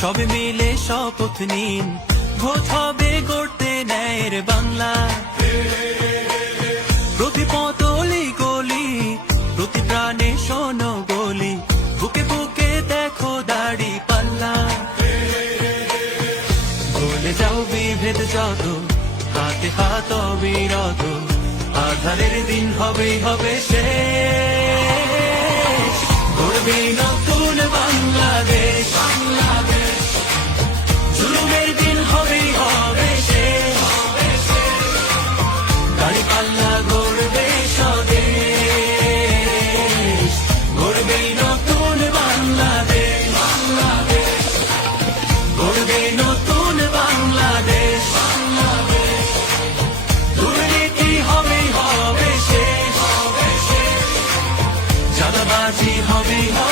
সবে মিলে শপথ নিন, ভোট হবে গড়তে ন্যায়ের বাংলা। প্রতি পতলি গলি, প্রতি প্রাণে শোনো গলি, বুকে বুকে দেখো দাড়ি পাল্লা। ভুলে যাও বিভেদ যত, হাতে হাত অবিরত, আধারের দিন হবেই হবে শেষ। গড়বে নতুন বাংলাদেশ, জুলুমের দিন হবেই হবে শেষ। দাড়ি পাল্লা গড়বে স্বদেশ, গড়বে নতুন বাংলাদেশ, গড়বে নতুন বাংলাদেশ। দুর্নীতি হবেই হবে শেষ, চাঁদাবাজি হবেই হবে